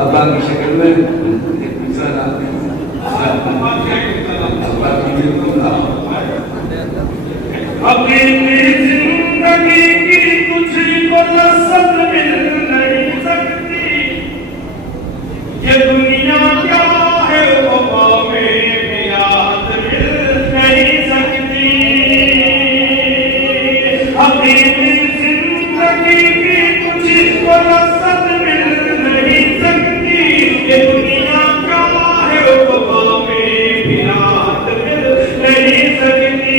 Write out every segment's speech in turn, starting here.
अब्बा की शक्ल में एक दूसरा नाम अब्बा की अपनी जिंदगी की तुझको लज़्ज़त मिल नहीं सकती, ये दुनिया क्या है वफ़ा में भी याद मिल नहीं सकती। अपनी जिंदगी की तुझको लज़्ज़त मिल नहीं सकती, ये दुनिया क्या है वफ़ा में भी याद मिल नहीं सकती।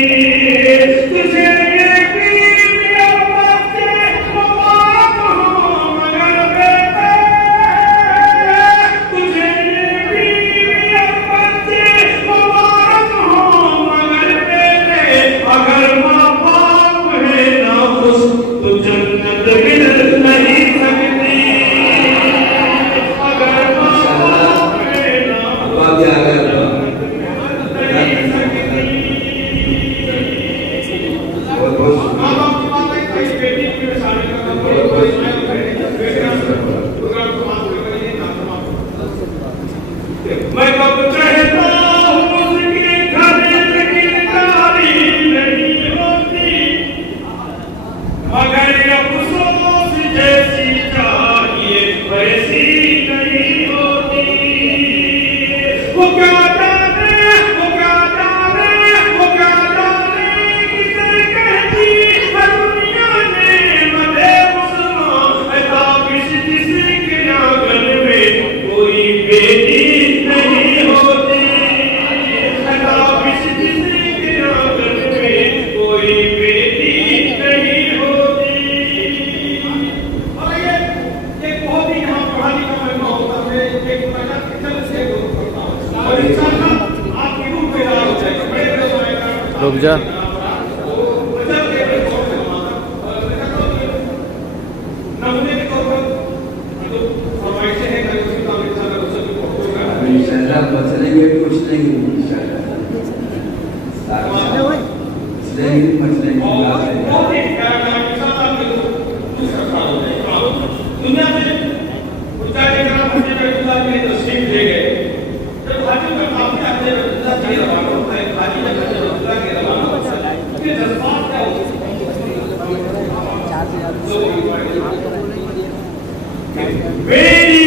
रुक जा। मेरे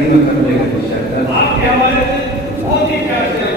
करीब कर लेगा इंशाअल्लाह। आपके हवाले से बहुत ही प्यार से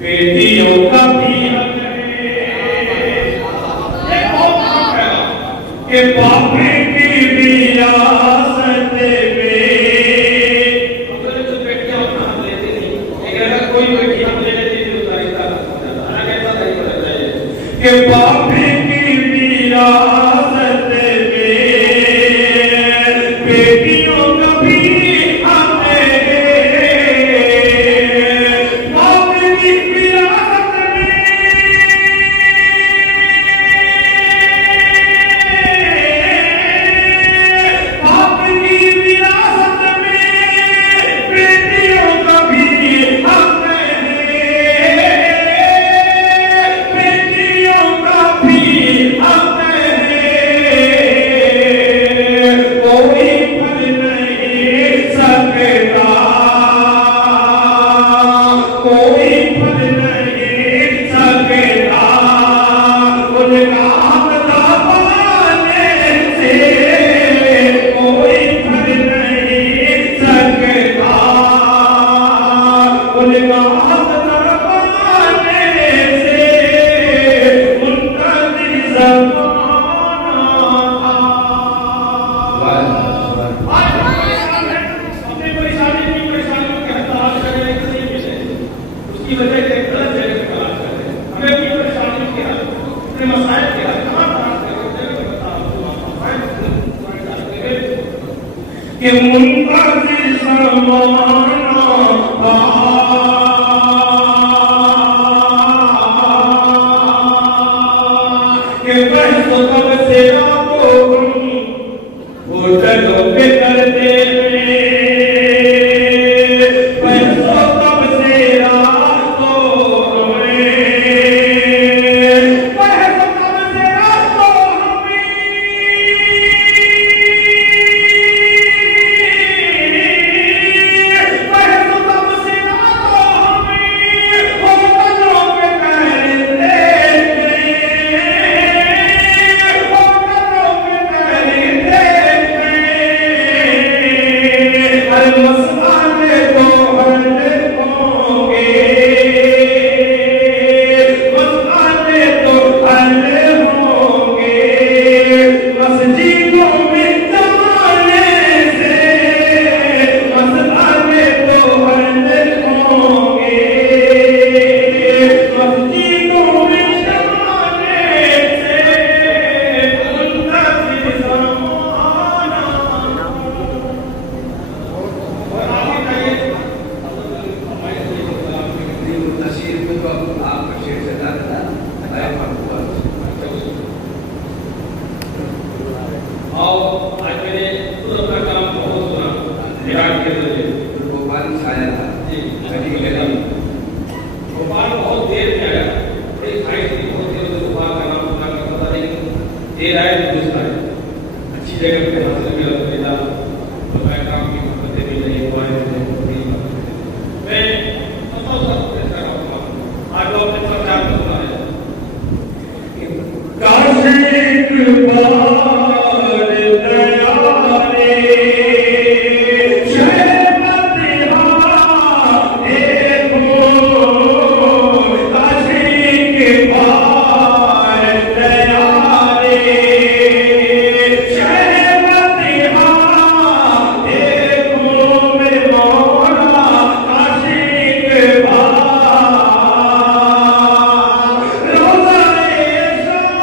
बेटियों का भी हक है। ये बहुत हक है कि बापे की विरासत में जो बेटियां अपना हम लेते नहीं, अगर कोई बेटी हम ले लेती तो उसका रिश्ता कैसा नहीं बदल जाए कि बापे की विरासत में बेटियों का भी हक है। बापे की विरासत में बापे की विरासत में बेटियों का भी हक है। बेटियों का भी हक है। कोई फल नहीं सकता, कोई फल नहीं सकता उनका पाने से। कोई फल नहीं सकता उनका पाने से। उनका दिल ज़माना था। आज हम परेशान हैं, अपनी परेशानी की परेशानियों के हताश कर रहे हैं, किसी विषय उसकी वजह से गलत जगह पे तलाश कर रहे हैं। हमें अपनी परेशानियों के हल, अपने मसाइल के हल कहाँ तलाश कर रहे हैं? कि मुंतज़िर ज़माना था, कि बहस कब से रातों हम होटलों पे करते हैं। बहस कब से रातों हमें, बहस कब से रातों हमें, बहस कब से रातों हमें होटलों पे करते हैं। होटलों पे करते हैं। हर मसले को हल होंगे, मसले तो हल होंगे मस्जिदों में जाने से। मसले तो हल होंगे मस्जिदों में जाने से। उनका दिल ज़माना और आगे चाहिए नसीब में तो आपका शेर से डालता है। आओ आज मैंने खुद अपना काम बहुत सुना विराट के जरिए। भोपाल छाया था जी कभी कभी भोपाल बहुत देर में आया, बड़ी खाई थी, बहुत देर से भोपाल का नाम सुना करता था, लेकिन देर आए तो दुरुस्त आए। अच्छी जगह पे हासिल किया मिला तो मैं काम की मोहब्बतें भी नहीं हुआ है। मैं समझता हूँ ऐसा रहूँगा। आज वो अपने सब जान को सुना है। काश एक बार दया रे शहमत देखो। काश एक बार दया रे शहमत देखो मेरे मौला। काश एक बार रोज़ाए शाह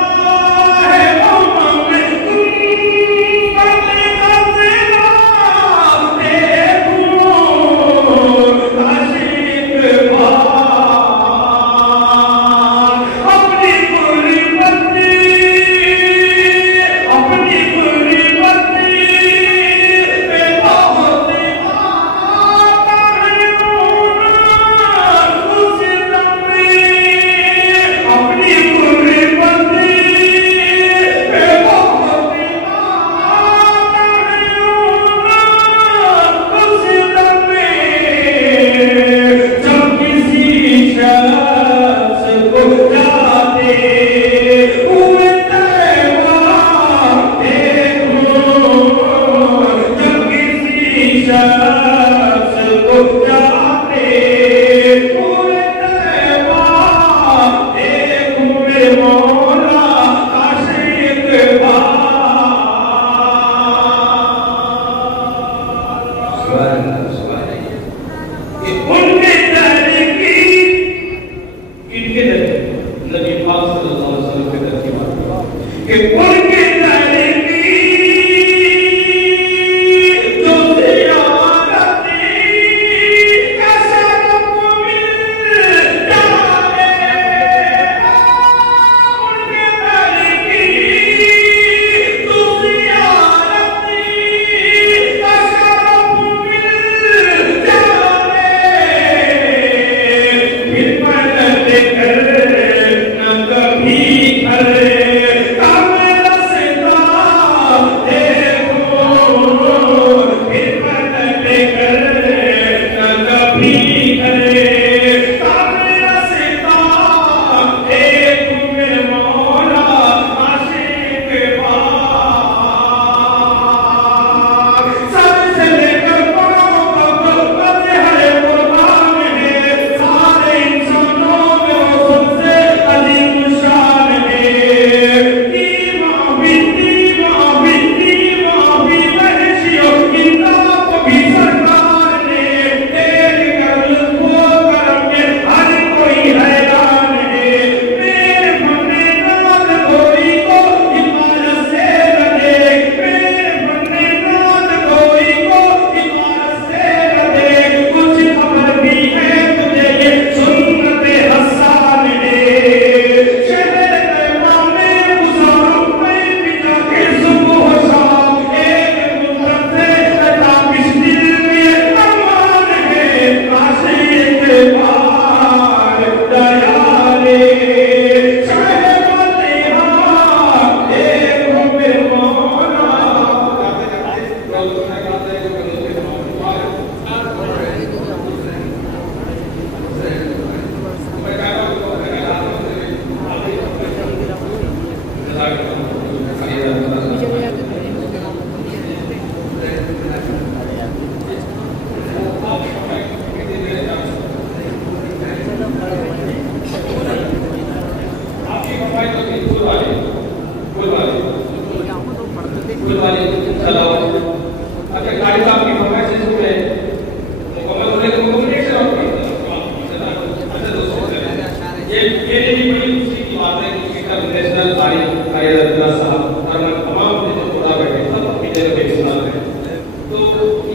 मेरे लिए बड़ी खुशी की बात है कि कल नेशनल तारीख आयरला साहब और तमाम जो थोड़ा बैठे सब अपनी जगह पे सुना रहे हैं। तो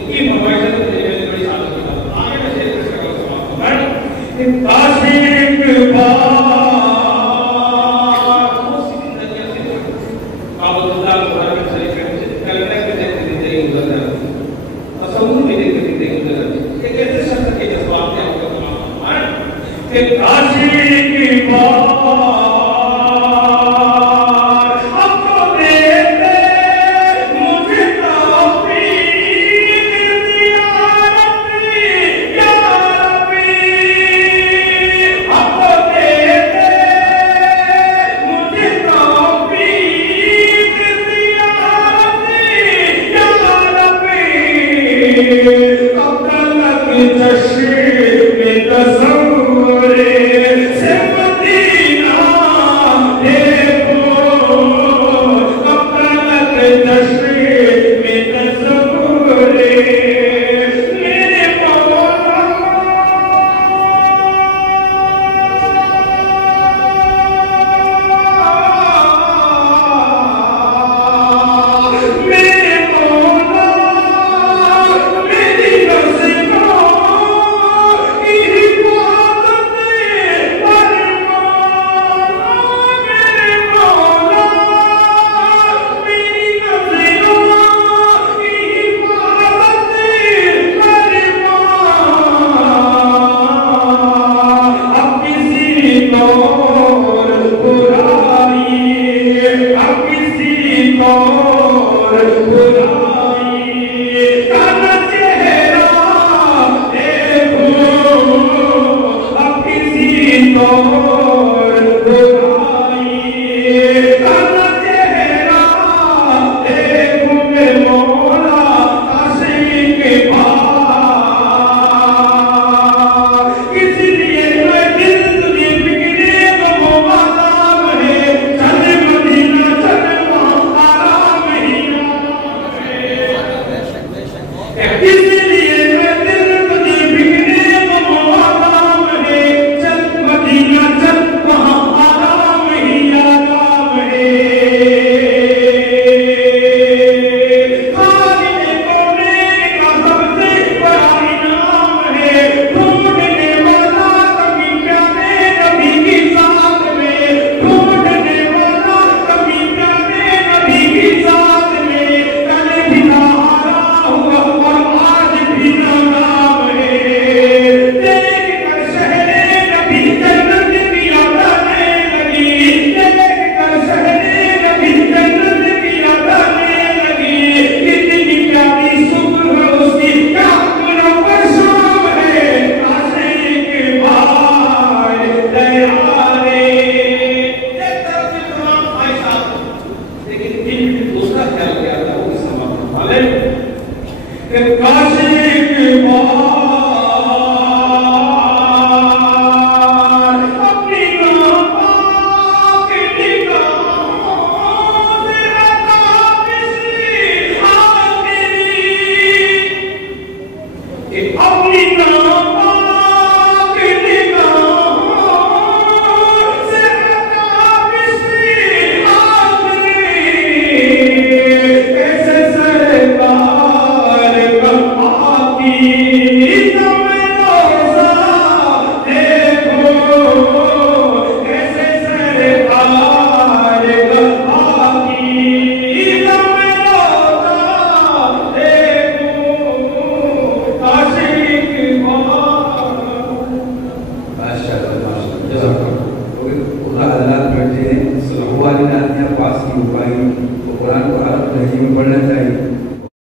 इनकी फरमाइश है तो मेरे बड़ी साथ की बात आगे मैं शेयर कर सकता हूं। काशी एक बार वाले ने पास की उपाय